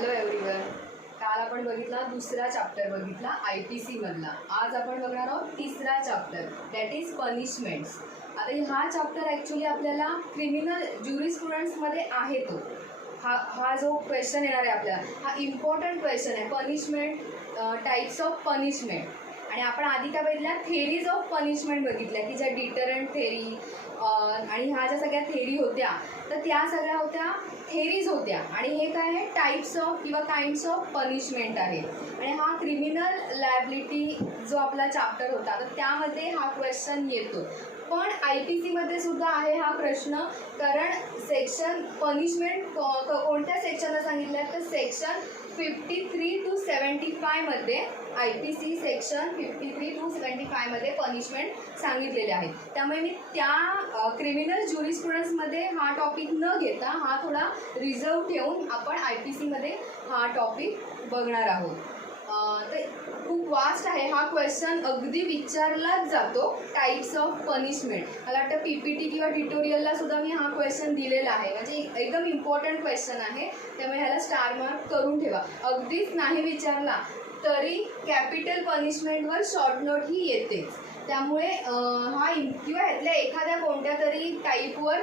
Hello everyone. काल आपण बघितला दुसरा चॅप्टर बघितला IPC मधला. आज आपण बघणार आहोत तिसरा चॅप्टर, दॅट इज पनिशमेंट्स. आता हा चॅप्टर ॲक्च्युली आपल्याला क्रिमिनल ज्युरिस्प्रुडन्समध्ये आहे तो. हा जो क्वेश्चन येणार आहे आपल्याला, हा इम्पॉर्टंट क्वेश्चन आहे. Punishment, types of punishment. आणि आपण आधी काय बघितल्या, थेरीज ऑफ पनिशमेंट बघितल्या की ज्या डिटरंट थेरी आणि ह्या ज्या सगळ्या थेरी होत्या, तर त्या सगळ्या होत्या थेरीज होत्या. आणि हे काय आहे, टाईप्स ऑफ किंवा काइंड्स ऑफ पनिशमेंट आहे. आणि हा क्रिमिनल लायबिलिटी जो आपला चॅप्टर होता, तर त्यामध्ये हा क्वेश्चन येतो. पण IPC मध्ये सुद्धा आहे हा प्रश्न, कारण सेक्शन पनिशमेंट कोणत्या सेक्शनला सांगितलं आहे, तर सेक्शन 53 to 75 मध्ये IPC सेक्शन 53 to 75 मध्ये पनिशमेंट सांगितलेले आहेत. त्यामुळे मी त्या क्रिमिनल ज्युरिस्प्रुडन्समध्ये हा टॉपिक न घेता हा थोडा रिझर्व ठेवून आपण IPC मध्ये हा टॉपिक बघणार आहोत. तर खूप वास्ट आहे हा क्वेश्चन, अगदी विचारलाच जातो. टाईप्स ऑफ पनिशमेंट, मला वाटतं PPT किंवा ट्युटोरियलला सुद्धा मी हा क्वेश्चन दिलेला आहे. म्हणजे एकदम इम्पॉर्टंट क्वेश्चन आहे, त्यामुळे ह्याला स्टार मार्क करून ठेवा. अगदीच नाही विचारला तरी कॅपिटल पनिशमेंटवर शॉर्ट नोट ही येतेच. त्यामुळे हा किंवा ह्यातल्या एखाद्या कोणत्या तरी टाईपवर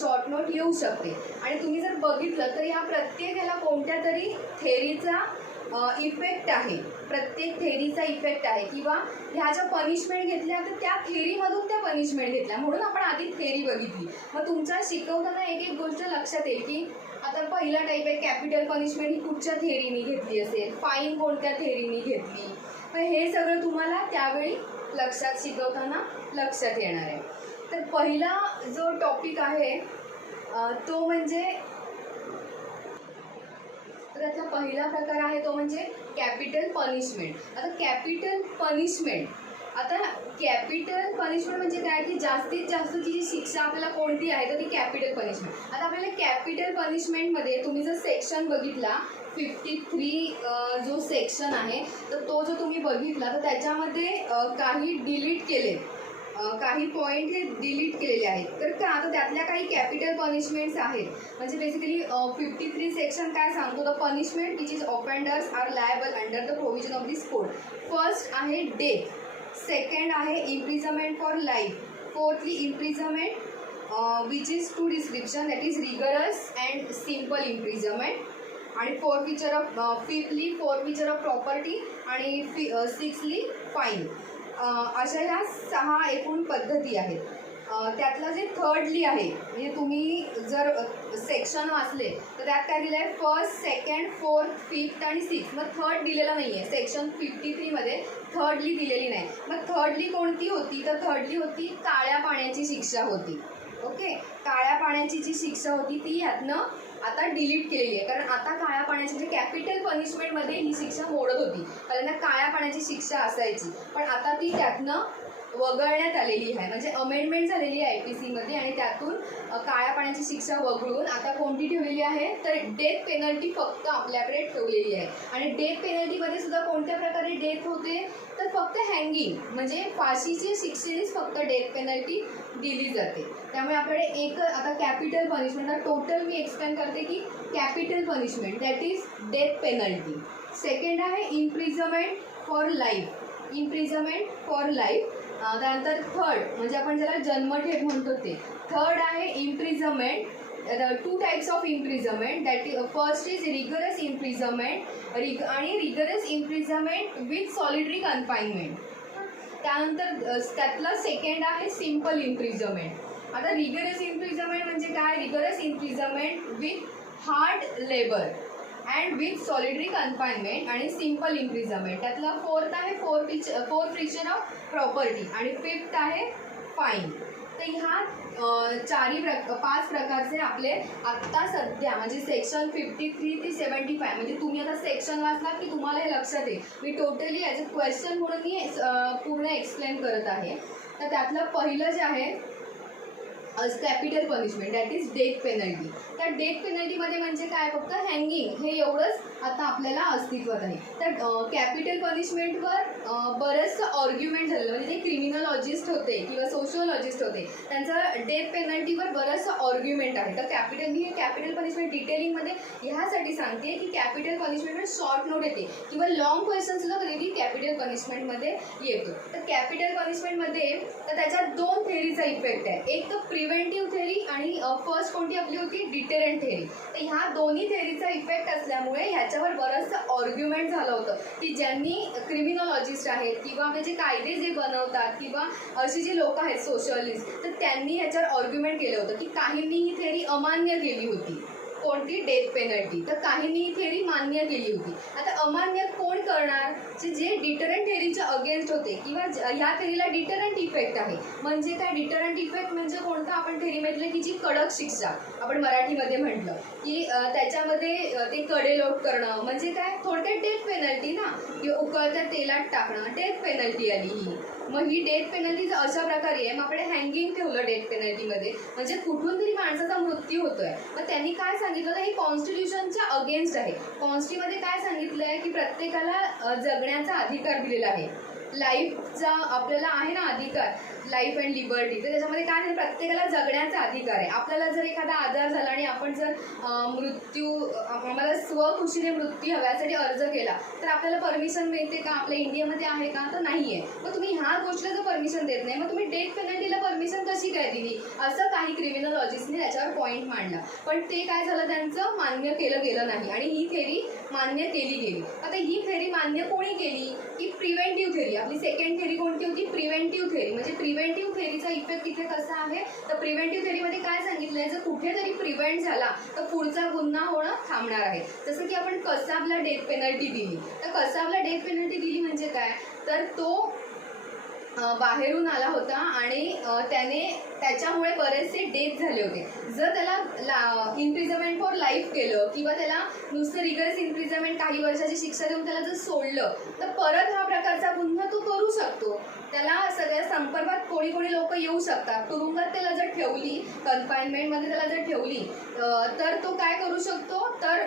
शॉर्ट नोट येऊ शकते. आणि तुम्ही जर बघितलं तर ह्या प्रत्येक ह्याला कोणत्या तरी थेरीचा इफेक्ट आहे, प्रत्येक थेरीचा इफेक्ट आहे. किंवा ह्या ज्या पनिशमेंट घेतल्या तर त्या थेरीमधून त्या पनिशमेंट घेतल्या, म्हणून आपण आधी थेरी बघितली. मग तुमच्या शिकवताना एक एक गोष्ट लक्षात येईल की आता पहिला टाईप आहे कॅपिटल पनिशमेंट, ही कुठच्या थेरीने घेतली असेल, फाईन कोणत्या थेरीने घेतली. मग हे सगळं तुम्हाला त्यावेळी लक्षात शिकवताना लक्षात येणार आहे. तर पहिला जो टॉपिक आहे तो म्हणजे, तर त्याचा पहिला प्रकार आहे तो म्हणजे कॅपिटल पनिशमेंट. आता कॅपिटल पनिशमेंट म्हणजे काय की जास्तीत जास्तची जी शिक्षा आपल्याला कोणती आहे तर ती कॅपिटल पनिशमेंट. आता आपल्याला कॅपिटल पनिशमेंटमध्ये तुम्ही जर सेक्शन बघितला 53 जो सेक्शन आहे, तर तो जो तुम्ही बघितला तर त्याच्यामध्ये काही डिलीट केले, काही पॉईंट हे डिलीट केलेले आहेत. तर का, आता त्यातल्या काही कॅपिटल पनिशमेंट्स आहेत. म्हणजे बेसिकली 53 सेक्शन काय सांगतो, the punishment which is offenders are liable under the provision of this code. First आहे डेथ, सेकंड आहे imprisonment for life, fourthly imprisonment which is to description, that is rigorous and simple imprisonment. आणि fifthly forfeiture of property आणि sixthly fine. अशा ह्या 6 एकूण पद्धती आहेत. त्यातलं जे थर्डली आहे, म्हणजे तुम्ही जर सेक्शन वाचले तर त्यात काय दिलं आहे, फर्स्ट, सेकंड, फोर्थ, फिफ्थ आणि सिक्स्थ. मग थर्ड दिलेला नाही आहे सेक्शन 53 मध्ये, थर्डली दिलेली नाही. मग थर्डली कोणती होती, तर थर्डली होती काळ्या पाण्याची शिक्षा होती. ओके, काळ्या पाण्याची जी शिक्षा होती ती ह्यातनं आता डिलीट केलेली आहे. कारण आता काळ्या पाण्याची जे कॅपिटल पनिशमेंटमध्ये ही शिक्षा मोडत होती, पहिल्यांदा काळ्या पाण्याची शिक्षा असायची, पण आता ती त्यातनं वगळण्यात आलेली आहे. म्हणजे अमेंडमेंट झालेली आहे IPC मध्ये, आणि त्यातून काळ्या पाण्याची शिक्षा वगळून आता कोणती ठेवलेली आहे, तर डेथ पेनल्टी फक्त आपल्याकडे ठेवलेली आहे. आणि डेथ पेनल्टीमध्ये सुद्धा कोणत्या प्रकारे डेथ होते, तर फक्त हँगिंग म्हणजे फाशीची शिक्षेनेच फक्त डेथ पेनल्टी दिली जाते. त्यामुळे आपल्याकडे एक आता कॅपिटल पनिशमेंट, टोटल मी एक्सप्लेन करते की capital punishment that is death penalty. Second आहे imprisonment for life, imprisonment for life. त्यानंतर थर्ड म्हणजे आपण ज्याला जन्मठेप म्हणतो ते. थर्ड आहे imprisonment, 2 types of imprisonment, that is first is rigorous imprisonment आणि rigorous imprisonment with solitary confinement. त्यानंतर त्यातला सेकंड आहे सिम्पल इम्प्रिझनमेंट. आता रिगरस इम्प्रिझनमेंट म्हणजे काय, rigorous imprisonment with hard labour and with solitary confinement. आणि सिम्पल इम्प्रिझनमेंट त्यातला fourth आहे फोरफिचर ऑफ प्रॉपर्टी आणि फिफ्थ आहे फाईन. तर ह्या 5 प्रकारचे आपले आत्ता सध्या म्हणजे सेक्शन 53 ते 75, म्हणजे तुम्ही आता सेक्शन वाचला की तुम्हाला हे लक्षात येईल. मी टोटली ॲज अ क्वेश्चन म्हणून मी पूर्ण एक्सप्लेन करत आहे. तर त्यातलं पहिलं जे आहे capital punishment that is death penalty. त्या डेथ पेनल्टीमध्ये म्हणजे काय, फक्त हँगिंग हे एवढंच आता आपल्याला अस्तित्वात आहे. तर कॅपिटल पनिशमेंटवर बरंचसं आर्ग्युमेंट झालेलं, म्हणजे जे क्रिमिनॉलॉजिस्ट होते किंवा सोशिओलॉजिस्ट होते त्यांचं डेथ पेनल्टीवर बरंचसं आर्ग्युमेंट आहे. तर मी हे कॅपिटल पनिशमेंट डिटेलिंगमध्ये ह्यासाठी सांगते की कॅपिटल पनिशमेंट शॉर्ट नोट येते किंवा लॉंग क्वेश्चन सुद्धा कधी कॅपिटल पनिशमेंटमध्ये येतो. तर कॅपिटल पनिशमेंटमध्ये तर त्याच्यात 2 थेअरीचा इफेक्ट आहे. एक तर प्रिव्हेंटिव्ह थेअरी आणि फर्स्ट कोणती आपली होती, डिटेरंट थेअरी. तर ह्या दोन्ही थेअरीचा इफेक्ट असल्यामुळे ह्याच्यावर बरंचसं आर्ग्युमेंट झालं होतं की ज्यांनी क्रिमिनॉलॉजिस्ट आहेत किंवा म्हणजे कायदे जे बनवतात किंवा अशी जी लोक आहेत सोशलिस्ट, तर त्यांनी ह्याच्यावर आर्ग्युमेंट केलं होतं की काहींनी ही थेअरी अमान्य केली होती. कोणती, डेथ पेनल्टी. तर काहींनी ही थेअरी मान्य केली होती. आता अमान्य कोण करणार, जे डिटरंट थेअरीच्या अगेन्स्ट होते किंवा ह्या थेअरीला डिटरंट इफेक्ट आहे. म्हणजे काय डिटरंट इफेक्ट म्हणजे कोणतं, आपण थेअरी म्हटलं की जी कडक शिक्षा आपण मराठीमध्ये म्हटलं की त्याच्यामध्ये ते कडेलोट करणं, म्हणजे काय थोडक्यात डेथ पेनल्टी ना, किंवा उकळत्या तेलात टाकणं, डेथ पेनल्टी आली ही. मग ही डेथ पेनल्टी अशा प्रकारे आहे. मग आपण हँगिंग ठेवलं डेथ पेनल्टीमध्ये, म्हणजे कुठून तरी माणसाचा मृत्यू होतोय. मग त्यांनी काय सांगितलं तर हे कॉन्स्टिट्यूशनच्या अगेन्स्ट आहे. कॉन्स्टिट्यूमध्ये काय सांगितलं आहे की प्रत्येकाला जगण्याचा अधिकार दिलेला आहे. लाईफचा आपल्याला आहे ना अधिकार, लाईफ अँड लिबर्टी. तर त्याच्यामध्ये काय आहे, प्रत्येकाला जगण्याचा अधिकार आहे. आपल्याला जर एखादा आजार झाला आणि आपण जर आम्हाला स्वखुशीने मृत्यू हव्यासाठी अर्ज केला तर आपल्याला परमिशन मिळते का, आपल्या इंडियामध्ये आहे का, तर नाही आहे. मग तुम्ही ह्या गोष्टीला जर परमिशन देत नाही, मग तुम्ही डेथ पेनल्टीला परमिशन कशी काय दिली, असं काही क्रिमिनॉलॉजिस्टने त्याच्यावर पॉईंट मांडला. पण ते काय झालं, त्यांचं मान्य केलं गेलं नाही आणि ही थेअरी मान्य केली गेली. आता ही थेअरी मान्य कोणी केली की प्रिव्हेंटिव्ह थेअरी. आपली सेकंड थेअरी कोणती होती, प्रिव्हेंटिव्ह थेअरी. म्हणजे प्रिव्हेंटिव्ह थेअरीचा इफेक्ट तिथे कसा आहे, तर प्रिव्हेंटिव्ह थेअरीमध्ये काय सांगितलंय, जर कुठेतरी प्रिव्हेंट झाला तर पुढचा गुन्हा होणं थांबणार आहे. जसं की आपण कसाबला डेथ पेनल्टी दिली. तर कसाबला डेथ पेनल्टी दिली म्हणजे काय, तर तो बाहेरून आला होता आणि त्याच्यामुळे बरेचसे डेथ झाले होते. जर त्याला इम्प्रिझनमेंट फॉर लाईफ केलं किंवा त्याला नुसतं रिगरस इम्प्रिझनमेंट काही वर्षाची शिक्षा देऊन त्याला जर सोडलं तर परत हा प्रकारचा गुन्हा तो करू शकतो. त्याला सगळ्या संपर्कात कोणी कोणी लोक येऊ शकतात. तुरुंगात त्याला जर ठेवली, कन्फाइनमेंटमध्ये त्याला जर ठेवली तर तो काय करू शकतो, तर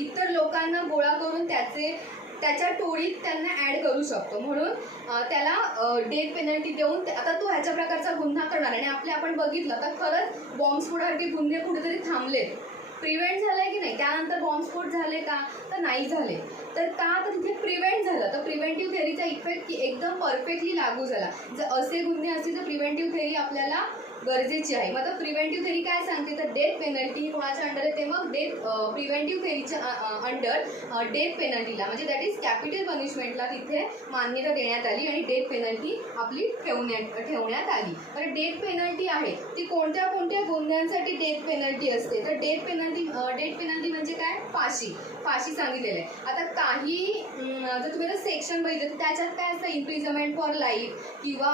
इतर लोकांना गोळा करून त्याच्या टोळीत त्यांना ॲड करू शकतो. म्हणून त्याला डेथ पेनल्टी देऊन आता तो ह्याच्या प्रकारचा गुन्हा करणार. आणि आपण बघितलं तर खरंच बॉम्बस्फोटासारखे गुन्हे कुठेतरी थांबलेत, प्रिव्हेंट झालंय की नाही. त्यानंतर बॉम्बस्फोट झाले का, तर नाही झाले. तर का, तर तिथे प्रिव्हेंट झालं. तर प्रिव्हेंटिव्ह थेअरीचा इफेक्ट एकदम परफेक्टली लागू झाला. जर असे गुन्हे असतील तर प्रिव्हेंटिव्ह थेअरी आपल्याला गरजेची आहे. मग आता प्रिव्हेंटिव्ह थेअरी काय सांगते, तर डेथ पेनल्टी कोणाच्या अंडर येते, मग प्रिव्हेंटिव्ह थेअरीच्या अंडर डेथ पेनल्टीला म्हणजे दॅट इज कॅपिटल पनिशमेंटला तिथे मान्यता देण्यात आली आणि डेथ पेनल्टी आपली ठेवण्यात आली. तर डेथ पेनल्टी आहे ती कोणत्या कोणत्या गुन्ह्यांसाठी डेथ पेनल्टी असते, तर डेथ पेनल्टी म्हणजे काय, फाशी सांगितलेलं आहे. आता काही जर तुम्ही सेक्शन बघितलं तर त्याच्यात काय असतं, इम्प्रिझनमेंट फॉर लाईफ किंवा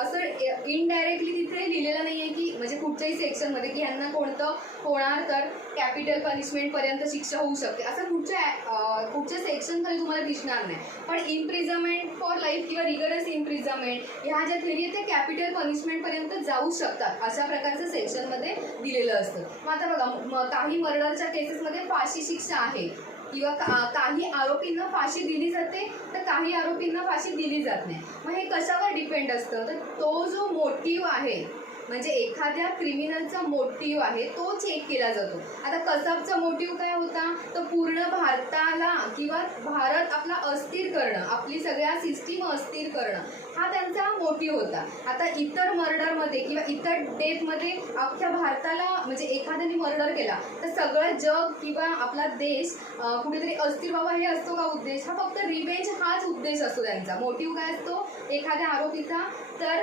असं इनडायरेक्टली तिथे लिहिलेलं नाही आहे की म्हणजे कुठच्याही सेक्शनमध्ये की ह्यांना कोणतं होणार, तर कॅपिटल पनिशमेंटपर्यंत शिक्षा होऊ शकते असं कुठच्या सेक्शनमध्ये तुम्हाला दिसणार नाही. पण इम्प्रिझनमेंट फॉर लाईफ किंवा रिगरस इम्प्रिझनमेंट ह्या ज्या थेअरी आहेत त्या कॅपिटल पनिशमेंटपर्यंत जाऊ शकतात अशा प्रकारचं सेक्शनमध्ये दिलेलं असतं. मग आता बघा, काही मर्डरच्या केसेसमध्ये फाशी शिक्षा आहे किंवा काही आरोपींना फाशी दिली जाते तर काही आरोपींना फाशी दिली जात नाही. मग हे कशावर डिपेंड असतं, तर तो जो मोटिव्ह आहे म्हणजे एखाद्या क्रिमिनलचा मोटिव्ह आहे तो चेक केला जातो. आता कसाबचा मोटिव्ह काय होता, तर पूर्ण भारताला किंवा भारत आपला अस्थिर करणं, आपली सगळ्या सिस्टीम अस्थिर करणं हा त्यांचा मोटिव्ह होता. आता इतर मर्डरमध्ये किंवा इतर डेथमध्ये अख्ख्या भारताला म्हणजे एखाद्याने मर्डर केला तर सगळं जग किंवा आपला देश कुठेतरी अस्थिर व्हावा हे असतो का उद्देश, हा फक्त रिवेंज हाच उद्देश असतो त्यांचा. मोटिव्ह काय असतो एखाद्या आरोपीचा, तर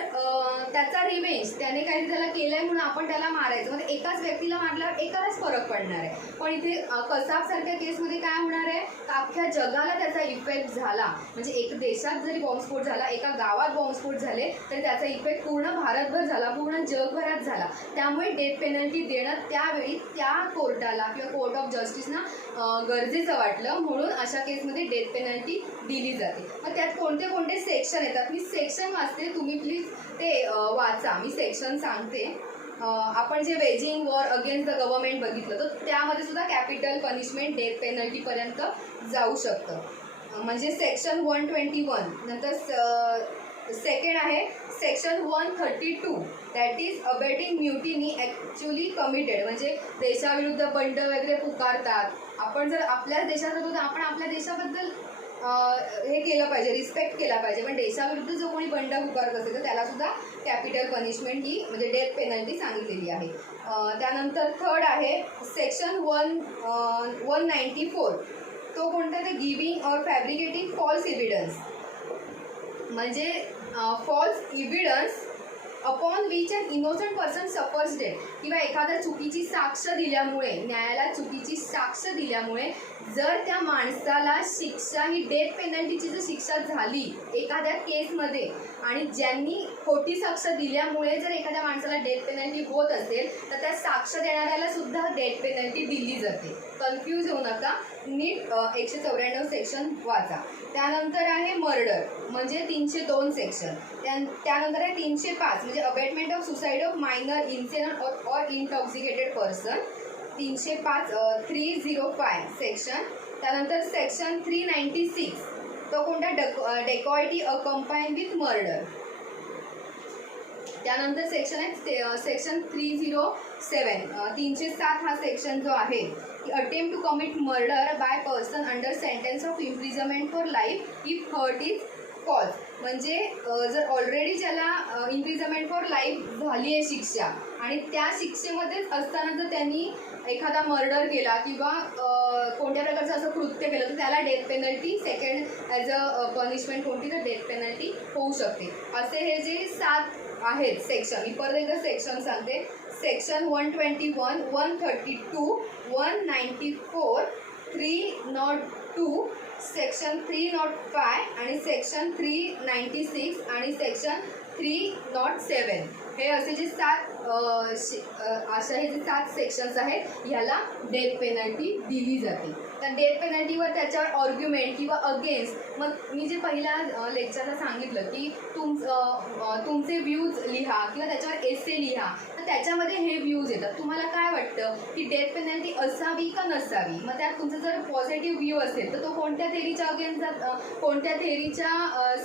त्याचा रिवेंज, त्याने काही त्याला केलंय म्हणून आपण त्याला मारायचं. म्हणजे एकाच व्यक्तीला मारल्यावर एकालाच फरक पडणार आहे. पण इथे कसाबसारख्या केसमध्ये काय होणार आहे, अख्ख्या जगाला त्याचा इफेक्ट झाला. म्हणजे एक देशात जरी बॉम्बस्फोट झाला, एका गावात बॉम्बस्फोट झाले तरी त्याचा इफेक्ट पूर्ण भारतभर झाला, पूर्ण जगभरात झाला. त्यामुळे डेथ पेनल्टी देणं त्यावेळी त्या कोर्टाला किंवा कोर्ट ऑफ जस्टिसना गरजेचं वाटलं. म्हणून अशा केसमध्ये डेथ पेनल्टी दिली जाते. मग त्यात कोणते कोणते सेक्शन येतात, मी सेक्शन वाचते, तुम्ही प्लीज ते वाचा. मी सेक्शन सांगते. आपण जे waging war against the government बघितलं तर त्यामध्ये सुद्धा कॅपिटल पनिशमेंट डेथ पेनल्टीपर्यंत जाऊ शकतं. म्हणजे सेक्शन 121. नंतर सेकंड आहे section 132, that is abetting mutiny actually committed. म्हणजे देशाविरुद्ध बंड वगैरे पुकारतात. आपण जर आपल्याच देशात होतो तर आपण आपल्या देशाबद्दल हे केलं पाहिजे, रिस्पेक्ट केला पाहिजे. पण देशाविरुद्ध जो कोणी बंड पुकारत असेल तर त्याला सुद्धा कॅपिटल पनिशमेंट ही म्हणजे डेथ पेनल्टी सांगितलेली आहे. त्यानंतर थर्ड आहे सेक्शन 194. तो कोणता, ते giving or fabricating false evidence. म्हणजे false evidence upon which an innocent person suffers death. किंवा एखाद्या चुकीची साक्ष दिल्यामुळे, न्यायालयात चुकीची साक्ष दिल्यामुळे जर त्या माणसाला शिक्षा ही डेथ पेनल्टीची जर शिक्षा झाली एखाद्या केसमध्ये आणि ज्यांनी खोटी साक्ष दिल्यामुळे जर एखाद्या माणसाला डेथ पेनल्टी होत असेल तर त्या साक्ष देणाऱ्याला सुद्धा डेथ पेनल्टी दिली जाते. कन्फ्यूज होऊ नका, नीट 194 सेक्शन वाचा. त्यानंतर आहे मर्डर म्हणजे 302 सेक्शन. त्यानंतर आहे 305 म्हणजे abetment of suicide of minor insane or intoxicated person. 305 section. त्यानंतर सेक्शन 396 तो कोणता, डेकॉइटी अकंपाईन विथ मर्डर. त्यानंतर सेक्शन आहे सेक्शन 307. 307 हा सेक्शन जो आहे की attempt to commit murder by person under sentence of imprisonment for life if hurt is cause. म्हणजे जर ऑलरेडी ज्याला इम्प्रिझनमेंट फॉर लाईफ झाली आहे शिक्षा आणि त्या शिक्षेमध्येच असताना जर त्यांनी एखादा मर्डर केला किंवा कोणत्या प्रकारचं असं कृत्य केलं तर त्याला death penalty second as a punishment कोणती तर डेथ पेनल्टी होऊ शकते. असे हे जे 7 आहेत सेक्शन. मी परत एकदा सेक्शन सांगते. सेक्शन 121, 132, 194, 302, सेक्शन 305 आणि सेक्शन 396 आणि सेक्शन 307. हे असे जे 7 अशा हे जे 7 सेक्शन्स आहेत ह्याला डेथ पेनल्टी दिली जाते. तर डेथ पेनल्टीवर त्याच्यावर आर्ग्युमेंट किंवा अगेन्स्ट, मग मी जे पहिल्या लेक्चरला सांगितलं की तुमचे व्ह्यूज लिहा किंवा त्याच्यावर एसे लिहा, तर त्याच्यामध्ये हे व्ह्यूज येतात. तुम्हाला काय वाटतं की डेथ पेनल्टी असावी का नसावी? मग त्यात तुमचा जर पॉझिटिव्ह व्ह्यू असेल तर तो कोणत्या थेरीच्या अगेन्स्ट कोणत्या थेरीच्या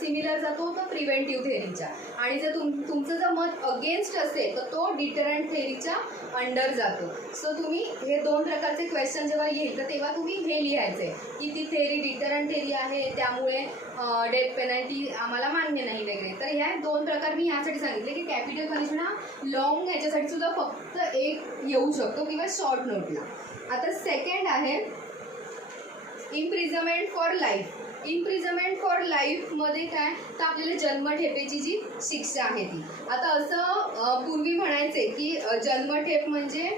सिमिलर जातो? तर प्रिव्हेंटिव्ह थेरीच्या. आणि जर तुमचं जर मत अगेन्स्ट असेल तर तो डिटरंट थेरीच्या अंडर जातो. सो तुम्ही हे 2 प्रकारचे क्वेश्चन जेव्हा येईल तर तेव्हा तुम्ही हे लिहायचं आहे की ती थेरी डिटरंट थेरी आहे त्यामुळे डेथ पेनल्टी आम्हाला मान्य नाही वगैरे. तर ह्या 2 प्रकार मी ह्यासाठी सांगितले की कॅपिटल पनिशमेंट हा लॉंग ह्याच्यासाठी सुद्धा फक्त एक येऊ शकतो किंवा शॉर्ट नोटला. आता सेकंड आहे imprisonment for life. Imprisonment for लाईफमध्ये काय तर आपल्याला जन्मठेपेची जी शिक्षा आहे ती. आता असं पूर्वी म्हणायचे की जन्मठेप म्हणजे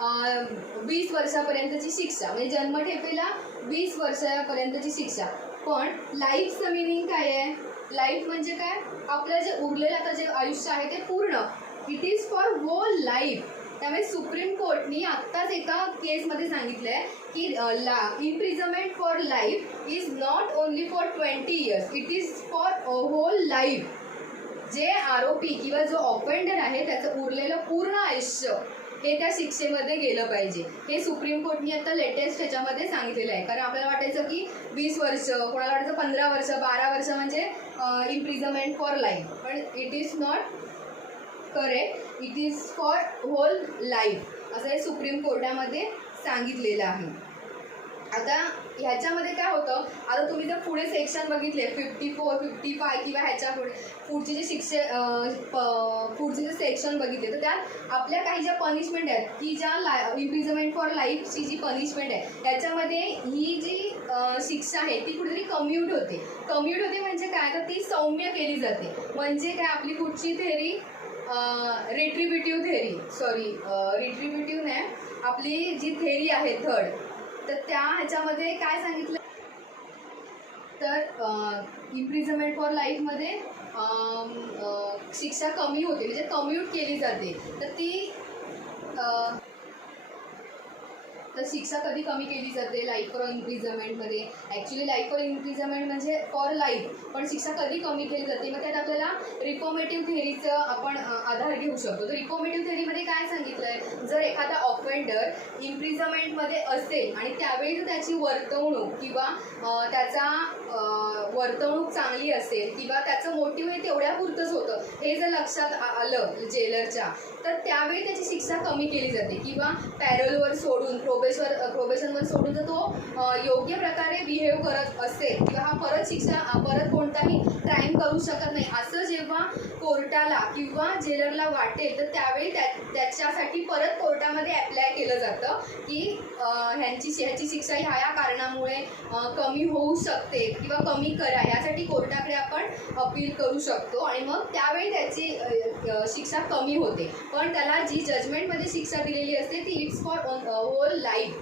20 वर्षापर्यंतची शिक्षा, म्हणजे जन्मठेपेला 20 वर्षापर्यंतची शिक्षा. पण लाईफचं मिनिंग काय आहे? लाईफ म्हणजे काय? आपलं जे उरलेलं आता जे आयुष्य आहे ते पूर्ण, it is for whole life. त्यामुळे सुप्रीम कोर्टनी आत्ताच एका केसमध्ये सांगितलं आहे की imprisonment for life is not only for 20 years, it is for whole life. जे आरोपी किंवा जो ऑफेंडर आहे त्याचं उरलेलं पूर्ण आयुष्य हे त्या शिक्षेमध्ये गेलं पाहिजे. हे सुप्रीम कोर्टनी आता लेटेस्ट ह्याच्यामध्ये सांगितलेलं आहे. कारण आपल्याला वाटायचं की 20 वर्ष, कोणाला वाटायचं 15 वर्ष, 12 वर्ष म्हणजे इम्प्रिझनमेंट फॉर लाईफ. पण it is not correct, it is for whole life असं हे सुप्रीम कोर्टामध्ये सांगितलेलं आहे. आता ह्याच्यामध्ये काय होतं, आता तुम्ही जर पुढे सेक्शन बघितले 54, 55 किंवा ह्याच्या पुढचे जे पुढचे जे सेक्शन बघितले तर त्यात आपल्या काही ज्या पनिशमेंट आहेत की ज्या इम्प्रिझनमेंट फॉर लाईफची जी पनिशमेंट आहे त्याच्यामध्ये ही जी शिक्षा आहे ती कुठेतरी कम्यूट होते. कम्यूट होते म्हणजे काय तर ती सौम्य केली जाते. म्हणजे काय आपली पुढची थेरी रिट्रिब्युटिव्ह थेरी, रिट्रिब्युटिव्ह नाही, आपली जी थेरी आहे थर्ड, तर त्या ह्याच्यामध्ये काय सांगितलं तर इम्प्रिझनमेंट फॉर लाईफमध्ये शिक्षा कमी होते म्हणजे कम्यूट केली जाते. तर तर शिक्षा कधी कमी केली जाते? लाईफ फॉर इम्प्रिझनमेंटमध्ये. ॲक्च्युली लाईफ फॉर इम्प्रिझनमेंट म्हणजे फॉर लाईफ, पण शिक्षा कधी कमी केली जाते? मग त्यात आपल्याला रिफॉर्मेटिव्ह थेअरीचं आपण आधार घेऊ शकतो. तर रिफॉर्मेटिव्ह थेअरीमध्ये काय सांगितलं आहे, जर एखादा ऑफेंडर इम्प्रिझनमेंटमध्ये असेल आणि त्यावेळी जर त्याची वर्तवणूक किंवा त्याचा वर्तवणूक चांगली असेल किंवा त्याचं मोटिव्ह हे तेवढ्यापुरतंच होतं हे जर लक्षात आलं जेलरच्या, तर त्यावेळी त्याची शिक्षा कमी केली जाते. किंवा पॅरोलवर सोडून प्रोबेशनवर सोडून जर तो योग्य प्रकारे बिहेव करत असेल किंवा हा परत कोणताही क्राईम करू शकत नाही असं जेव्हा कोर्टाला किंवा जेलरला वाटेल, तर त्यावेळी त्याच्यासाठी परत कोर्टामध्ये अप्लाय केलं जातं की ह्याची शिक्षा ह्या कारणामुळे कमी होऊ शकते किंवा कमी करा, यासाठी कोर्टाकडे आपण अपील करू शकतो आणि मग त्यावेळी त्याची शिक्षा कमी होते. पण त्याला जी जजमेंटमध्ये शिक्षा दिलेली असते ती it's for whole life.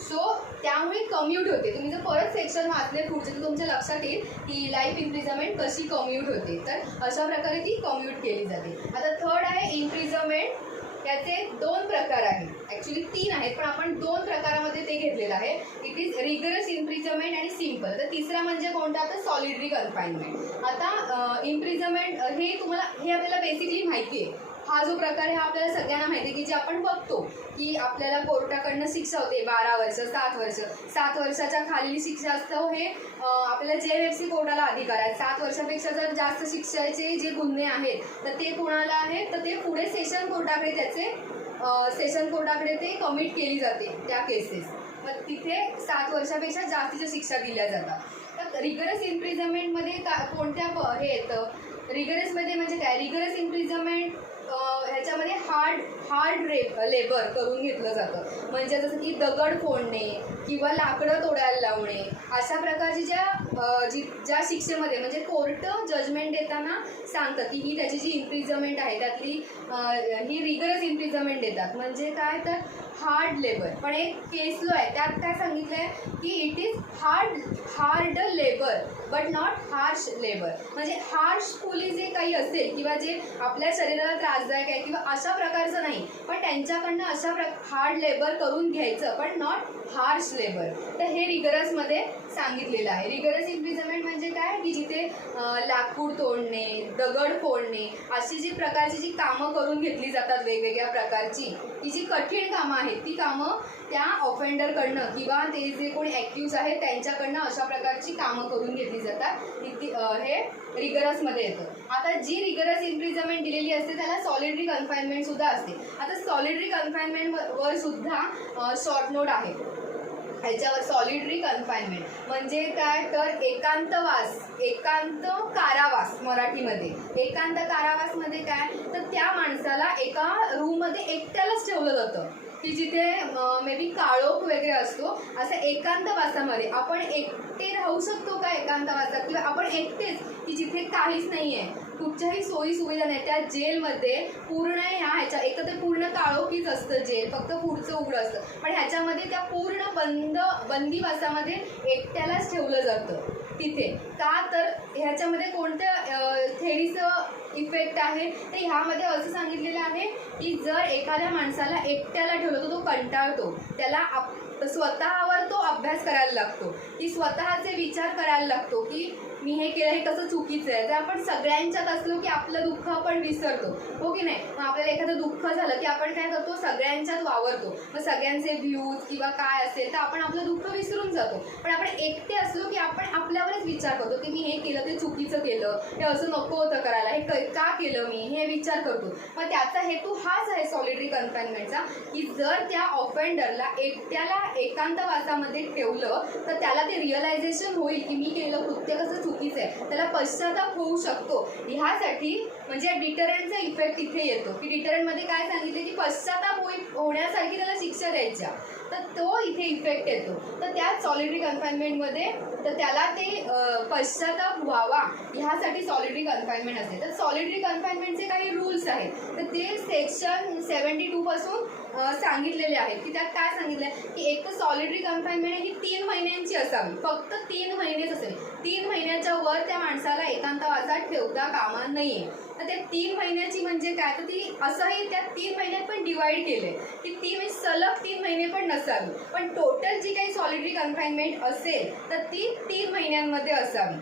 So त्यामुळे कम्यूट होते. तुम्ही जर परत सेक्शन वाचले पुढचे तर तुमच्या लक्षात येईल की लाईफ इम्प्रिझनमेंट कशी कम्यूट होते. तर अशा प्रकारे ती कम्यूट केली जाते. आता थर्ड आहे इम्प्रिझनमेंट. त्याचे 2 प्रकार आहेत, ॲक्च्युली 3 आहेत, पण आपण 2 प्रकारामध्ये ते घेतलेलं आहे. इट इज रिगरस इम्प्रिझनमेंट आणि सिम्पल. तर तिसरा म्हणजे कोणता, तर सॉलिडरी कन्फाइनमेंट. आता इम्प्रिझनमेंट हे आपल्याला बेसिकली माहिती आहे. हा जो प्रकार आहे हा आपल्याला सगळ्यांना माहिती आहे की जे आपण बघतो की आपल्याला कोर्टाकडनं शिक्षा होते 12 वर्ष 7 वर्ष. 7 वर्षाच्या खालील शिक्षा असतं हे आपल्याला JFC कोर्टाला अधिकार आहे. 7 वर्षापेक्षा जर जास्त शिक्षेचे जे गुन्हे आहेत तर ते कोणाला आहेत, तर ते पुढे सेशन कोर्टाकडे ते कमिट केली जाते त्या केसेस. मग तिथे 7 वर्षापेक्षा जास्तीच्या शिक्षा दिल्या जातात. तर रिगरस इम्प्रिझनमेंटमध्ये कोणत्या हे येतं, रिगरसमध्ये म्हणजे काय, रिगरस इम्प्रिझनमेंट ह्याच्यामध्ये हार्ड लेबर करून घेतलं जातं. म्हणजे जसं की दगड फोडणे किंवा लाकडं तोडायला लावणे, अशा प्रकारची ज्या शिक्षेमध्ये म्हणजे कोर्ट जजमेंट देताना सांगतं की ही त्याची जी इम्प्रिझनमेंट आहे त्यातली ही रिगरस इम्प्रिझनमेंट देतात. म्हणजे काय, तर हार्ड लेबर. पण एक केस लॉ आहे त्यात काय सांगितलं आहे की it is hard labour but not harsh labour. म्हणजे हार्शफुली जे काही असेल किंवा जे आपल्या शरीराला त्रासदायक आहे किंवा अशा प्रकारचं नाही, पण त्यांच्याकडनं हार्ड लेबर करून घ्यायचं पण नॉट हार्श लेबर. तर हे रिगरसमध्ये सांगितलेलं आहे. रिगरस इम्प्रिझनमेंट म्हणजे काय, की जिथे लाकूड तोडणे, दगड फोडणे अशी जी प्रकारची जी कामं करून घेतली जातात वेगवेगळ्या प्रकारची, ती जी कठीण कामं आहेत ती कामं त्या ऑफेंडरकडनं किंवा ते जे कोणी ॲक्युज आहेत त्यांच्याकडनं अशा प्रकारची कामं करून घेतली जातात. हे रिगरसमध्ये येतं. आता जी रिगरस इम्प्रिझनमेंट दिलेली असते त्याला सॉलिडरी कन्फाइनमेंट सुद्धा असते. आता सॉलिडरी कन्फाइनमेंटवर सुद्धा शॉर्ट नोट आहे. ह्याच्यावर सॉलिडरी कन्फाइनमेंट म्हणजे काय, तर एकांत कारावास. मराठीमध्ये एकांत कारावासमध्ये काय, तर त्या माणसाला एका रूममध्ये एकट्यालाच ठेवलं जातं की जिथे मे बी काळोख वगैरे असतो. असं एकांतवासामध्ये आपण एकटे राहू शकतो का एकांतवासात, किंवा आपण एकटेच की जिथे काहीच नाही आहे, कुठच्याही सोयी सुविधा नाही. त्या जेलमध्ये पूर्ण एकत्र पूर्ण काळोखीच असतं जेल, फक्त पुढचं उघडं असतं. पण ह्याच्यामध्ये त्या पूर्ण बंदीवासामध्ये एकट्यालाच ठेवलं जातं तिथे. का, तर ह्याच्यामध्ये कोणत्या थेअरीचं इफेक्ट आहे, तर ह्यामध्ये असं सांगितलेलं आहे की जर एखाद्या माणसाला एकट्याला ठेवलं तर तो कंटाळतो, त्याला स्वतःवर तो अभ्यास करायला लागतो, की स्वतःचे विचार करायला लागतो की मी हे केलं हे कसं चुकीचं आहे. जर आपण सगळ्यांच्यात असलो की आपलं दुःख आपण विसरतो, हो की नाही. मग आपल्याला एखादं दुःख झालं की आपण काय करतो, सगळ्यांच्यात वावरतो. मग सगळ्यांचे व्ह्यूज किंवा काय असेल तर आपण आपलं दुःख विसरून जातो. पण आपण एकटे असलो की आपण आपल्यावरच विचार करतो की मी हे केलं ते चुकीचं केलं, हे असं नको होतं करायला, हे का केलं मी, हे विचार करतो. मग त्याचा हेतू हाच आहे सॉलिडरी कन्फाइनमेंटचा, की जर त्या ऑफेंडरला एकट्याला एकांतवासामध्ये ठेवलं तर त्याला ते रिअलायझेशन होईल की मी केलं कृत्य कसं चुकीचं आहे, त्याला पश्चाताप होऊ शकतो. ह्यासाठी म्हणजे डिटरंटचा इफेक्ट इथे येतो की डिटरंटमध्ये काय सांगितले की पश्चाताप होण्यासारखी त्याला शिक्षा द्यायच्या, तर तो इथे इफेक्ट येतो. तर त्याच सॉलिडरी कन्फाइनमेंटमध्ये तर त्याला ते पश्चाताप व्हावा ह्यासाठी सॉलिडरी कन्फाइनमेंट असते. तर सॉलिडरी कन्फाइनमेंटचे काही रूल्स आहेत, तर ते सेक्शन 72 पासून सांगितलेले आहेत की त्यात काय सांगितलं आहे की एक तर सॉलिटरी कन्फाइनमेंट ही 3 महिन्यांची असावी, फक्त 3 महिनेच असेल. 3 महिन्याच्या वर त्या माणसाला एकांतवासात ठेवता कामा नये. तर ते 3 महिन्याची म्हणजे काय, तर ती असंही त्या 3 महिन्यात पण डिवाइड केले की 3 म्हणजे सलग 3 महिने पण नसावी, पण टोटल जी काही सॉलिटरी कन्फाइनमेंट असेल तर ती 3 महिन्यांमध्ये असावी.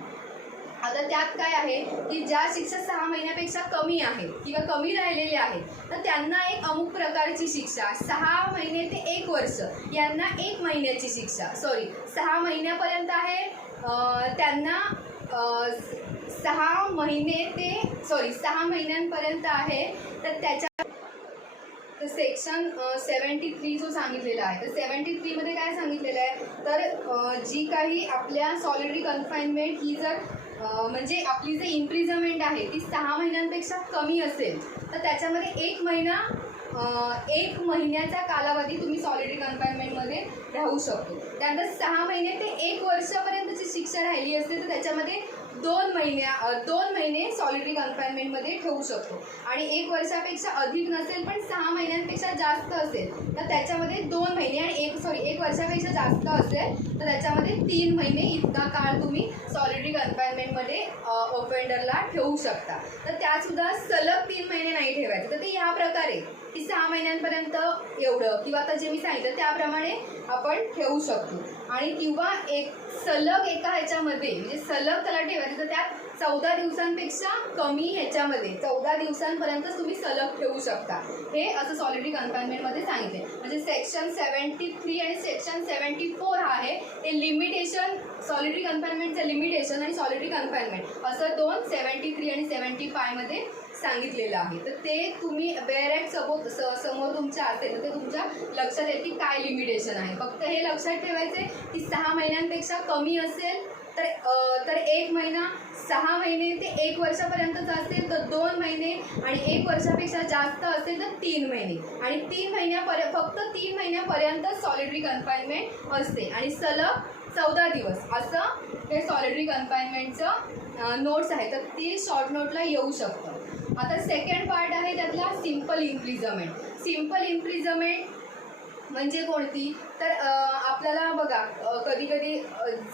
आता त्यात काय आहे की ज्या शिक्षा 6 महिन्यापेक्षा कमी आहेत किंवा कमी राहिलेले आहेत तर त्यांना एक अमुक प्रकारची शिक्षा, 6 महिने ते 1 वर्ष यांना 1 महिन्याची शिक्षा, 6 महिन्यापर्यंत आहे त्यांना 6 महिन्यांपर्यंत आहे तर त्याच्या सेक्शन 73 जो सांगितलेला आहे तर 73 मध्ये काय सांगितलेलं आहे तर जी काही आपल्या सॉलिटरी कन्फाइनमेंट ही जर म्हणजे आपली जे इम्प्रिझनमेंट आहे ती 6 महिन्यांपेक्षा कमी असेल तर त्याच्यामध्ये 1 महिन्याचा कालावधी तुम्ही सॉलिटरी कन्फाइनमेंटमध्ये राहू शकतो. त्यानंतर 6 महिने ते 1 वर्षापर्यंतची शिक्षा राहिली असेल तर त्याच्यामध्ये 2 महिने सॉलिटरी कन्फाइनमेंटमध्ये ठेवू शकतो. आणि 1 वर्षापेक्षा अधिक नसेल पण 6 महिन्यांपेक्षा जास्त असेल तर त्याच्यामध्ये 2 महिने आणि 1 वर्षापेक्षा जास्त असेल तर त्याच्यामध्ये 3 महिने इतका काळ तुम्ही सॉलिटरी कन्फाइनमेंटमध्ये ऑफेंडरला ठेवू शकता. तर त्यातसुद्धा सलग 3 महिने नाही ठेवायचे. तर ते ह्या प्रकारे की 6 महिन्यांपर्यंत एवढं किंवा आता जे मी सांगितलं त्याप्रमाणे आपण ठेवू शकतो. आणि किंवा सलग एका ह्याच्यामध्ये म्हणजे सलग त्याला ठेवायचं तर त्यात 14 दिवसांपेक्षा कमी ह्याच्यामध्ये 14 दिवसांपर्यंत तुम्ही सलग ठेवू शकता. हे असं सॉलिटरी कन्फाइनमेंटमध्ये सांगितले. म्हणजे सेक्शन 73 आणि सेक्शन 74 हा आहे हे लिमिटेशन, सॉलिटरी कन्फाइनमेंटचं लिमिटेशन आणि सॉलिटरी कन्फाइनमेंट असं 2 73 आणि 75 मध्ये सांगितलेलं आहे. तर ते तुम्ही बेअर ॲक्ट समोर तुमच्या असेल तर ते तुमच्या लक्षात येईल की काय लिमिटेशन आहे. फक्त हे लक्षात ठेवायचे की 6 महिन्यांपेक्षा कमी असेल तर 1 महिना, 6 महिने ते 1 वर्षापर्यंतच असेल तर 2 महिने आणि 1 वर्षापेक्षा जास्त असेल तर 3 महिने आणि 3 महिन्यापर्यंत फक्त 3 महिन्यापर्यंत सॉलिटरी कन्फाइनमेंट असते आणि सलग 14 दिवस असं हे सॉलिटरी कन्फाइनमेंटचं नोट्स आहे तर ती शॉर्ट नोटला येऊ शकतं. आता सेकंड पार्ट आहे त्यातला सिम्पल इम्प्रिझनमेंट. सिम्पल इम्प्रिझनमेंट म्हणजे कोणती तर आपल्याला बघा कधी कधी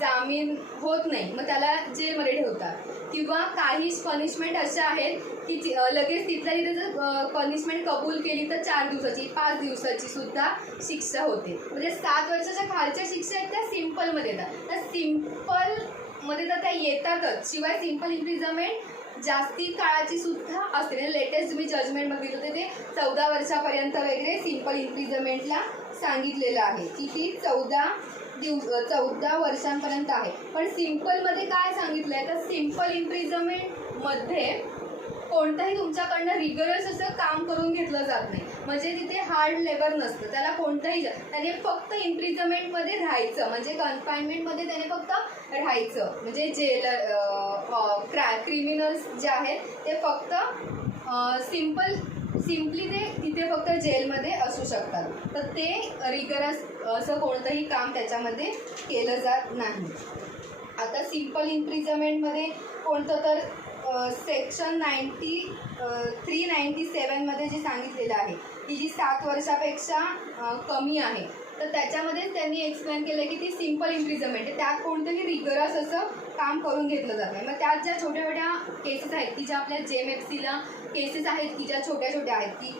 जामीन होत नाही मग त्याला जेलमध्ये ठेवतात किंवा काही पनिशमेंट अशा आहेत की लगेच तिथल्या तिथे जर पनिशमेंट कबूल केली तर 4 दिवसाची 5 दिवसाची सुद्धा शिक्षा होते. म्हणजे 7 वर्षाच्या खालच्या शिक्षा आहेत त्या सिम्पलमध्ये येतात. तर सिम्पलमध्ये तर त्या येतातच, शिवाय सिम्पल इम्प्रिझनमेंट जास्ती काळाची सुद्धा असते. लेटेस्ट तुम्ही जजमेंट बघितलं होते ते 14 वर्षापर्यंत वगैरे सिम्पल इम्प्रिझनमेंटला सांगितलेलं आहे की ती 14 वर्षांपर्यंत आहे. पण सिम्पलमध्ये काय सांगितलं आहे तर सिम्पल इम्प्रिझनमेंटमध्ये कोणतंही तुमच्याकडनं रिगरस असं काम करून घेतलं जात नाही. म्हणजे तिथे हार्ड लेबर नसतं, त्याला कोणतंही त्याने फक्त इम्प्रिझनमेंटमध्ये राहायचं म्हणजे कन्फाइनमेंटमध्ये त्याने फक्त राहायचं. म्हणजे क्रिमिनल्स जे आहेत ते फक्त सिम्पली ते तिथे फक्त जेलमध्ये असू शकतात. तर ते रिगरस असं कोणतंही काम त्याच्यामध्ये केलं जात नाही. आता सिम्पल इम्प्रिझनमेंटमध्ये कोणतं तर सेक्शन 397 मध्ये जे सांगितलेलं आहे की जी 7 वर्षापेक्षा कमी आहे तर त्याच्यामध्येच त्यांनी एक्सप्लेन केलं की ती सिम्पल इम्प्रिझनमेंट आहे, त्यात कोणतंही रिगरस असं काम करून घेतलं जात नाही. मग त्यात ज्या छोट्या छोट्या केसेस आहेत की ज्या आपल्या JMFCला केसेस आहेत की ज्या छोट्या छोट्या आहेत की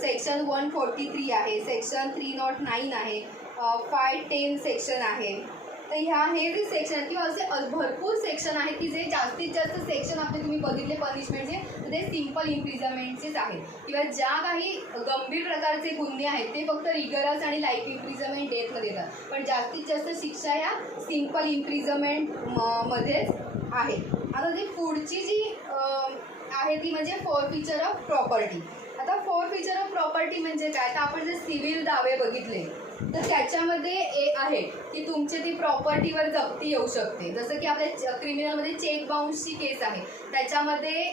सेक्शन 143 आहे, सेक्शन 309 आहे, 510 सेक्शन आहे. तर हे जे सेक्शन आहेत किंवा असे भरपूर सेक्शन आहेत की जे जास्तीत जास्त सेक्शन आपले तुम्ही बघितले पनिशमेंटचे तर ते सिम्पल इम्प्रिझनमेंटचेच आहेत. किंवा ज्या काही गंभीर प्रकारचे गुन्हे आहेत ते फक्त रिगरस आणि लाईफ इम्प्रिझनमेंट डेथमध्ये येतात, पण जास्तीत जास्त शिक्षा या सिम्पल इम्प्रिझनमेंटमध्येच आहे. आता जी पुढची जी आहे ती म्हणजे फोरफिचर ऑफ प्रॉपर्टी. आता फोरफिचर ऑफ प्रॉपर्टी म्हणजे काय तर आपण जे सिव्हिल दावे बघितले तर त्याच्यामध्ये आहे की तुमची ती प्रॉपर्टीवर जप्ती येऊ शकते. जसं की आपल्या क्रिमिनलमध्ये चेक बाउन्सची केस आहे त्याच्यामध्ये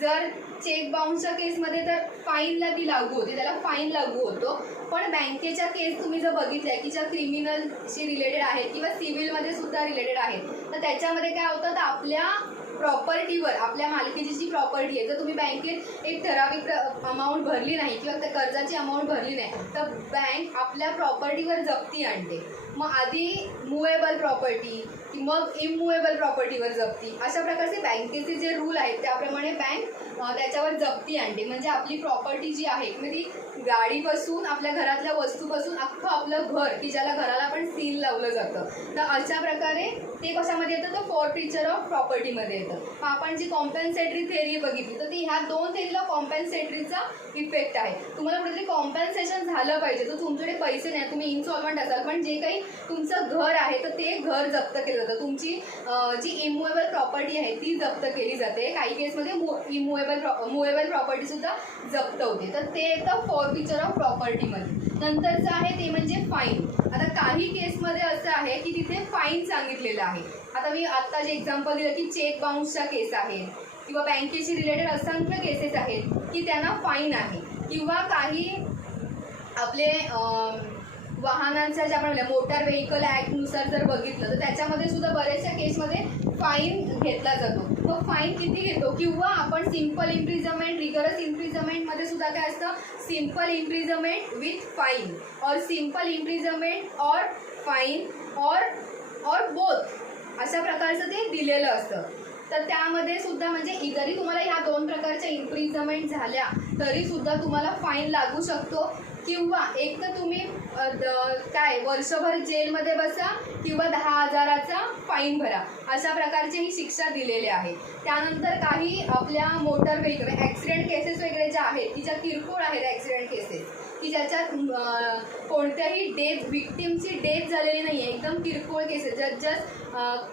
जर चेक बाउन्सच्या केसमध्ये तर फाईनला ती लागू होते, त्याला फाईन लागू होतो. पण बँकेच्या केस तुम्ही जर बघितल्या की ज्या क्रिमिनलशी रिलेटेड आहेत किंवा सिव्हिलमध्ये सुद्धा रिलेटेड आहेत तर त्याच्यामध्ये काय होतं तर आपल्या प्रॉपर्टीवर, आपल्या मालकीची जी प्रॉपर्टी आहे, जर तुम्ही बँकेत एक ठराविक अमाऊंट भरली नाही किंवा त्या कर्जाची अमाऊंट भरली नाही तर बँक आपल्या प्रॉपर्टीवर जप्ती आणते. मग आधी मुवेबल प्रॉपर्टी, मग इममुवेबल प्रॉपर्टीवर जप्ती, अशा प्रकारचे बँकेचे जे रूल आहेत त्याप्रमाणे बँक त्याच्यावर जप्ती आणते. म्हणजे आपली प्रॉपर्टी जी आहे म्हणजे ती गाडीपासून आपल्या घरातल्या वस्तूपासून अख्खं आपलं घर, की ज्याला घराला पण सील लावलं जातं, तर अशा प्रकारे ते कशामध्ये येतं तर फॉरफिचर ऑफ प्रॉपर्टीमध्ये येतं. आपण जी कॉम्पेन्सेटरी थेअरी बघितली तर ती ह्या दोन थेअरीला कॉम्पेन्सेटरीचा इफेक्ट आहे. तुम्हाला कुठेतरी कॉम्पेन्सेशन झालं पाहिजे, तर तुमच्याकडे पैसे नाही, तुम्ही इन्सॉल्वंट असाल, पण जे काही तुमचं घर आहे तर ते घर जप्त केलं जातं. तुमची जी इममुवेबल प्रॉपर्टी आहे ती जप्त केली जाते. काही केसमध्ये मुवेबल प्रॉपर्टी सुद्धा जप्त होते. तर ते येतं फॉरफिचर ऑफ प्रॉपर्टीमध्ये. नंतरचं आहे ते म्हणजे फाईन. आता काही केसमध्ये असं आहे की तिथे फाईन सांगितलेलं आहे. आता मी आत्ता जे एक्झाम्पल दिलं की चेक बाउन्सच्या केस आहेत किंवा बँकेशी रिलेटेड असंख्य केसेस आहेत की त्यांना फाईन आहे. किंवा काही आपले वाहनांच्या ज्या आपण मोटार व्हेकल ॲक्टनुसार जर बघितलं तर त्याच्यामध्ये सुद्धा बऱ्याचशा केसमध्ये फाईन घेतला जातो. तो फाईन किती घेतो, किंवा आपण सिम्पल इम्प्रिझनमेंट, रिगरस इम्प्रिझनमेंटमध्ये सुद्धा काय असतं, सिम्पल इम्प्रिझनमेंट विथ फाईन और सिम्पल इम्प्रिझनमेंट और फाईन और बोथ, अशा प्रकारचं ते दिलेलं असतं. तर त्यामध्ये सुद्धा म्हणजे जरी तुम्हाला ह्या दोन प्रकारच्या इम्प्रिझनमेंट झाल्या तरी सुद्धा तुम्हाला फाईन लागू शकतो. किंवा एक तर तुम्ही काय वर्षभर जेलमध्ये बसा किंवा 10,000चा फाईन भरा, अशा प्रकारची ही शिक्षा दिलेली आहे. त्यानंतर काही आपल्या मोटर व्हेकल ॲक्सिडेंट केसेस वगैरे ज्या आहेत की ज्या किरकोळ आहेत ॲक्सिडेंट केसेस, की ज्याच्यात कोणत्याही विक्टिमची डेथ झालेली नाही आहे, एकदम किरकोळ केसेस, जस्ट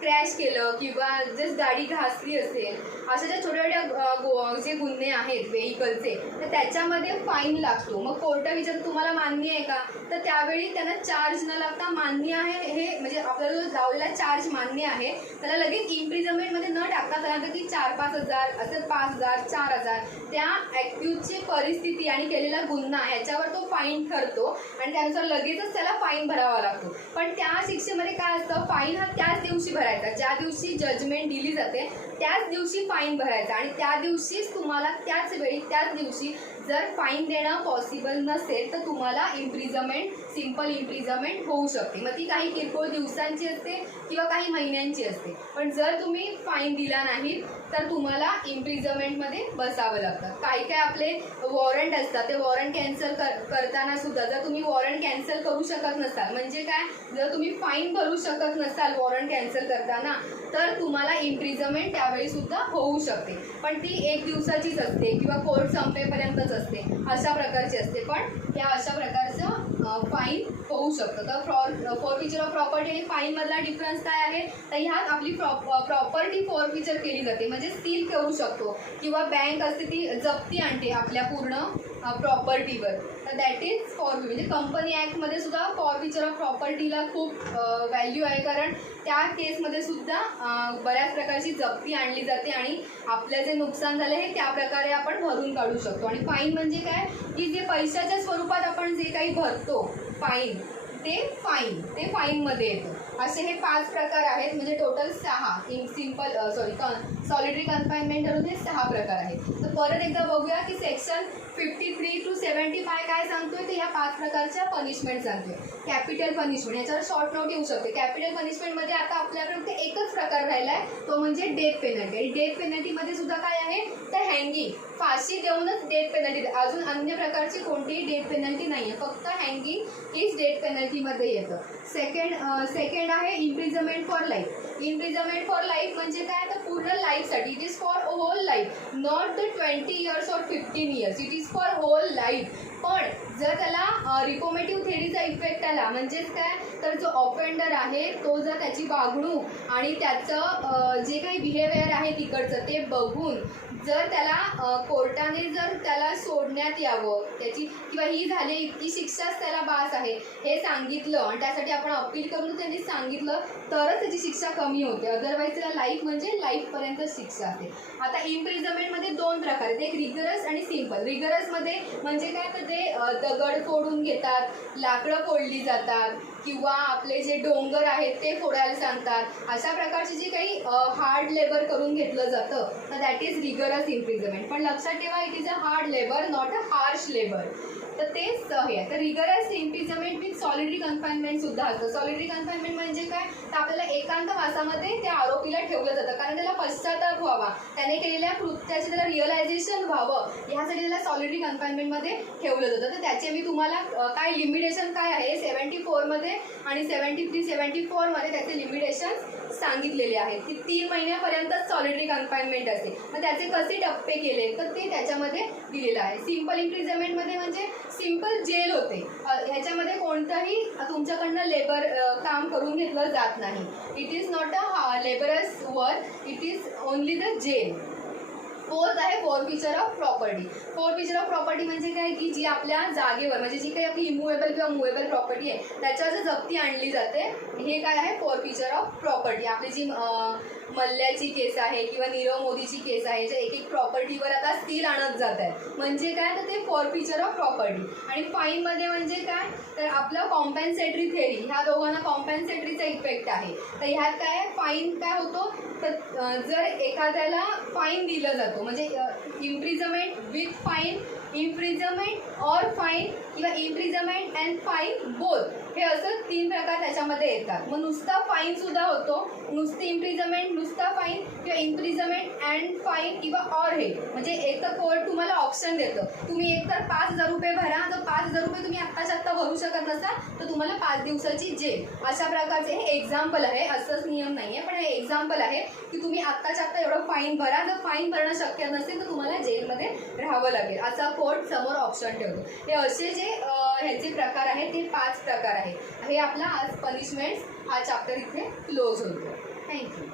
क्रॅश केलं किंवा जस्ट गाडी घासली असेल, अशा ज्या छोट्या छोट्या जे गुन्हे आहेत व्हेकलचे, तर त्याच्यामध्ये फाईन लागतो. मग कोर्ट विचारतं तुम्हाला मान्य आहे का, तर त्यावेळी त्यांना चार्ज न लागता मान्य आहे हे म्हणजे आपल्याला जो लावलेला चार्ज मान्य आहे त्याला लगेच इम्प्रिझनमेंटमध्ये न टाकता त्याला की 4-5 हजार असं 5,000 4,000 त्या ॲक्युजची परिस्थिती आणि केलेला गुन्हा याच्यावर तो फाईन ठरतो आणि त्यानुसार लगेचच त्याला फाईन भरावा लागतो. पण त्या शिक्षेमध्ये काय असतं, फाईन हा त्याच दिवशी भरायचा, ज्या दिवशी जजमेंट दिली जाते त्याच दिवशी फाईन भरायचा आणि त्या दिवशीच तुम्हाला त्याच वेळी त्याच दिवशी जर फाईन देणं पॉसिबल नसेल तर तुम्हाला इम्प्रिझनमेंट, सिम्पल इम्प्रिझनमेंट होऊ शकते. मग ती काही किरकोळ दिवसांची असते किंवा काही महिन्यांची असते. पण जर तुम्ही फाईन दिला नाही तर तुम्हाला इम्प्रिझनमेंटमध्ये बसावं लागतं. काही काय आपले वॉरंट असतात, ते वॉरंट कॅन्सल करताना सुद्धा जर तुम्ही वॉरंट कॅन्सल करू शकत नसाल, म्हणजे काय, जर तुम्ही फाईन भरू शकत नसाल वॉरंट कॅन्सल करताना तर तुम्हाला इम्प्रिझनमेंट त्यावेळी सुद्धा होऊ शकते. पण ती 1 दिवसाचीच असते किंवा कोर्ट संपेपर्यंतच असते, अशा प्रकारची असते. पण या अशा प्रकारचं फाईन होऊ शकतं. तर फॉरफिचर ऑफ प्रॉपर्टी आणि फाईनमधला डिफरन्स काय आहे, तर ह्यात आपली प्रॉपर्टी फॉरफिचर केली जाते, म्हणजे सील करू शकतो किंवा बँक असते ती जप्ती आणते आपल्या पूर्ण प्रॉपर्टीवर. तर दॅट इज फॉरफिचर. म्हणजे कंपनी ॲक्टमध्ये सुद्धा फॉरफिचर ऑफ प्रॉपर्टीला खूप व्हॅल्यू आहे, कारण त्या केसमध्ये सुद्धा बऱ्याच प्रकारची जप्ती आणली जाते आणि आपलं जे नुकसान झालं हे त्या प्रकारे आपण भरून काढू शकतो. आणि फाईन म्हणजे काय, की जे पैशाच्या स्वरूपात आपण जे काही भरतो फाईन, ते फाईनमध्ये येतं. असे हे 5 प्रकार आहेत, म्हणजे टोटल 6 सॉलिटरी कन्फाइनमेंट धरून हे 6 प्रकार आहेत. तर परत एकदा बघूया की सेक्शन 53 to 75 काय सांगतोय, तर ह्या 5 प्रकारच्या पनिशमेंट सांगतोय. कॅपिटल पनिशमेंट, याच्यावर शॉर्ट नोट येऊ शकते. कॅपिटल पनिशमेंटमध्ये आता आपल्याकडे फक्त एकच प्रकार राहिला आहे, तो म्हणजे डेथ पेनल्टी. आणि डेथ पेनल्टीमध्ये सुद्धा काय आहे, तर हँगिंग, फाशी देऊनच डेथ पेनल्टी. अजून अन्य प्रकारची कोणतीही डेथ पेनल्टी नाही आहे, फक्त हँगिंग हीच डेथ पेनल्टीमध्ये येतं. सेकंड आहे imprisonment for life. Imprisonment for life म्हणजे काय, तर पूर्ण लाईफसाठी. It is for whole life, not the 20 years or 15 years. It is for whole life. पण जर त्याला रिफॉर्मेटिव्ह थेअरीचा इफेक्ट आला, म्हणजेच काय, तर जो ऑफेंडर आहे तो जर त्याची वागणूक आणि त्याचं जे काही बिहेवियर आहे तिकडचं ते बघून जर त्याला कोर्टाने जर त्याला सोडण्यात यावं, त्याची किंवा ही झाली इतकी शिक्षाच त्याला बास आहे हे सांगितलं आणि त्यासाठी आपण अपील करून त्यांनी सांगितलं तरच त्याची शिक्षा कमी होते. अदरवाईज त्याला लाईफ म्हणजे लाईफपर्यंत शिक्षा असते. आता इम्प्रिझनमेंटमध्ये 2 प्रकार आहेत, एक रिगरस आणि सिम्पल. रिगरसमध्ये म्हणजे काय, तर ते दगड फोडून घेतात, लाकडं फोडली जातात, किंवा आपले जे डोंगर आहेत ते फोडायला सांगतात. अशा प्रकारची जी काही हार्ड लेबर करून घेतलं जातं तर दॅट इज रिगरस इम्प्रिझनमेंट. पण लक्षात ठेवा, it is a hard labour, not a harsh labour. तर तेच हे आहे. तर rigorous imprisonment with solitary confinement सुद्धा असतं. सॉलिटरी कन्फाइनमेंट म्हणजे काय, तर आपल्याला एकांतवासामध्ये त्या आरोपीला ठेवलं जातं, कारण त्याला पश्चाताप व्हावा, त्याने केलेल्या कृत्याचे त्याला रिअलायझेशन व्हावं, ह्यासाठी त्याला सॉलिटरी कन्फाइनमेंटमध्ये ठेवलं जातं. तर त्याचे मी तुम्हाला काय लिमिटेशन काय आहे 74 मध्ये आणि 73, 74 मध्ये त्याचे लिमिटेशन सांगितलेले आहेत की 3 महिन्यापर्यंत सॉलिटरी कन्फाइनमेंट असते. मग त्याचे कसे टप्पे केले तर ते त्याच्यामध्ये दिलेलं आहे. सिम्पल इम्प्रिझनमेंटमध्ये म्हणजे सिम्पल जेल होते, ह्याच्यामध्ये कोणतंही तुमच्याकडनं लेबर काम करून घेतलं जात नाही. It is not a labours work, it is only the jail. Fourth आहे forfeiture of property. Forfeiture of property म्हणजे काय की जी आपल्या जागेवर म्हणजे जी काही आपली इमुवेबल किंवा मुवेबल प्रॉपर्टी आहे त्याच्यावर जर जप्ती आणली जाते, हे काय आहे फॉरफिचर ऑफ प्रॉपर्टी. आपली जी मल्ल्याची केस आहे किंवा नीरव मोदीची केस आहे, जे एक एक प्रॉपर्टीवर आता स्टील आणत जात आहे, म्हणजे काय तर ते फॉरफिचर ऑफ प्रॉपर्टी. आणि फाईनमध्ये म्हणजे काय तर आपलं कॉम्पेन्सेटरी थेअरी, ह्या दोघांना कॉम्पेन्सेटरीचा इफेक्ट आहे. तर ह्यात काय फाईन काय होतो तर जर एखाद्याला फाईन दिलं जातो म्हणजे imprisonment with fine, imprisonment or fine किंवा इम्प्रिझनमेंट अँड फाईन बोथ, हे असं 3 प्रकार त्याच्यामध्ये येतात. मग नुसता फाईन सुद्धा होतो, नुसती इम्प्रिझनमेंट, नुसता फाईन किंवा इम्प्रिझनमेंट अँड फाईन किंवा ऑर हे म्हणजे एक तर कोर्ट तुम्हाला ऑप्शन देतं, तुम्ही एक तर 5,000 रुपये भरा, जर 5,000 रुपये तुम्ही आत्ताच्या आत्ता भरू शकत नसाल तर तुम्हाला 5 दिवसाची जेल. अशा प्रकारचे हे एक्झाम्पल आहे, असंच नियम नाही आहे पण हे एक्झाम्पल आहे की तुम्ही आत्ताच्या आत्ता एवढं फाईन भरा, जर फाईन भरणं शक्य नसेल तर तुम्हाला जेलमध्ये राहावं लागेल, असा कोर्ट समोर ऑप्शन ठेवतो. हे असे जे ह्याचे प्रकार आहेत ते 5 प्रकार आहेत. हे आपला आज पनिशमेंट्स हा चॅप्टर इथे क्लोज होतो. थँक्यू.